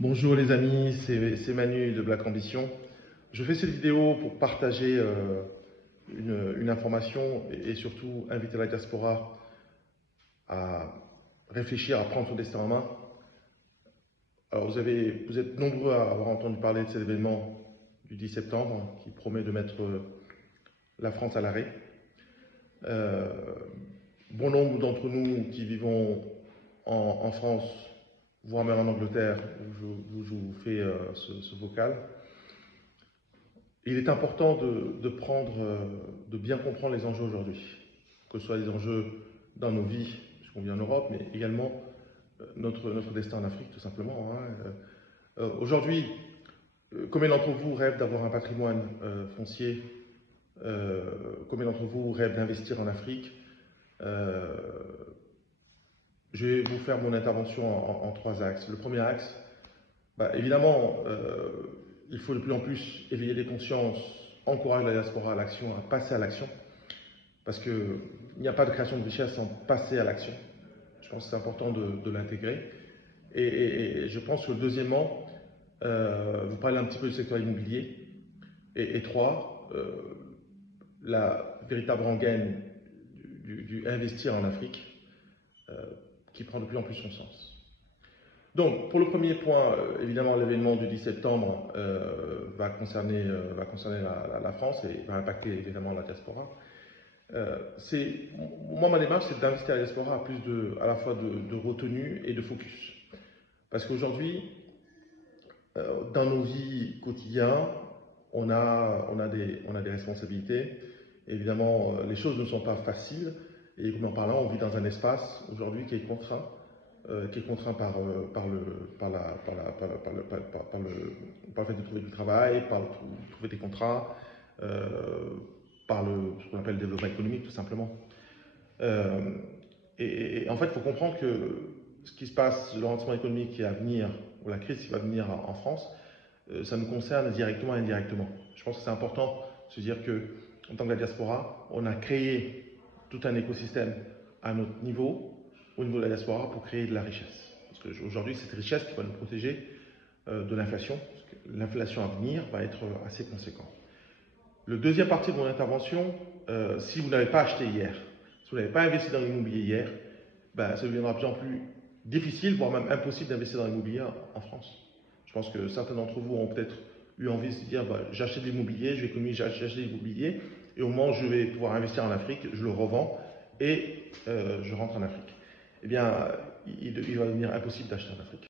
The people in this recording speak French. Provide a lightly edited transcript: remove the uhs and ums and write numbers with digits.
Bonjour les amis, c'est Manu de Black Ambition. Je fais cette vidéo pour partager une information et surtout inviter la diaspora à réfléchir, à prendre son destin en main. Alors vous êtes nombreux à avoir entendu parler de cet événement du 10 septembre qui promet de mettre la France à l'arrêt. Bon nombre d'entre nous qui vivons en France, voire même en Angleterre, où je vous fais ce vocal. Il est important de bien comprendre les enjeux aujourd'hui, que ce soit les enjeux dans nos vies, puisqu'on vit en Europe, mais également notre destin en Afrique, tout simplement. Aujourd'hui, combien d'entre vous rêvent d'avoir un patrimoine foncier? Combien d'entre vous rêvent d'investir en Afrique? Je vais vous faire mon intervention en trois axes. Le premier axe, évidemment, il faut de plus en plus éveiller les consciences, encourager la diaspora à l'action, à passer à l'action, parce qu'il n'y a pas de création de richesse sans passer à l'action. Je pense que c'est important de l'intégrer. Et je pense que deuxièmement, vous parlez un petit peu du secteur immobilier. Et trois, la véritable rengaine du investir en Afrique, qui prend de plus en plus son sens. Donc, pour le premier point, évidemment, l'événement du 10 septembre va concerner la France et va impacter évidemment la diaspora. Moi, ma démarche, c'est d'investir la diaspora à la fois de retenue et de focus. Parce qu'aujourd'hui, dans nos vies quotidiennes, on a des responsabilités. Et évidemment, les choses ne sont pas faciles. Et comme en parlant, on vit dans un espace aujourd'hui qui est contraint. Par le fait de trouver du travail, par trouver des contrats, par ce qu'on appelle le développement économique tout simplement. Et en fait, il faut comprendre que ce qui se passe, le ralentissement économique qui est à venir, ou la crise qui va venir en France, ça nous concerne directement et indirectement. Je pense que c'est important de se dire que, en tant que la diaspora, on a créé tout un écosystème à notre niveau, au niveau de la diaspora, pour créer de la richesse. Parce qu'aujourd'hui, cette richesse qui va nous protéger de l'inflation, parce que l'inflation à venir va être assez conséquente. Le deuxième partie de mon intervention, si vous n'avez pas acheté hier, si vous n'avez pas investi dans l'immobilier hier, ça deviendra de plus en plus difficile, voire même impossible d'investir dans l'immobilier en France. Je pense que certains d'entre vous ont peut-être eu envie de se dire j'achète de l'immobilier, je vais économiser, j'achète de l'immobilier, et au moment où je vais pouvoir investir en Afrique, je le revends et je rentre en Afrique. Eh bien, il va devenir impossible d'acheter en Afrique.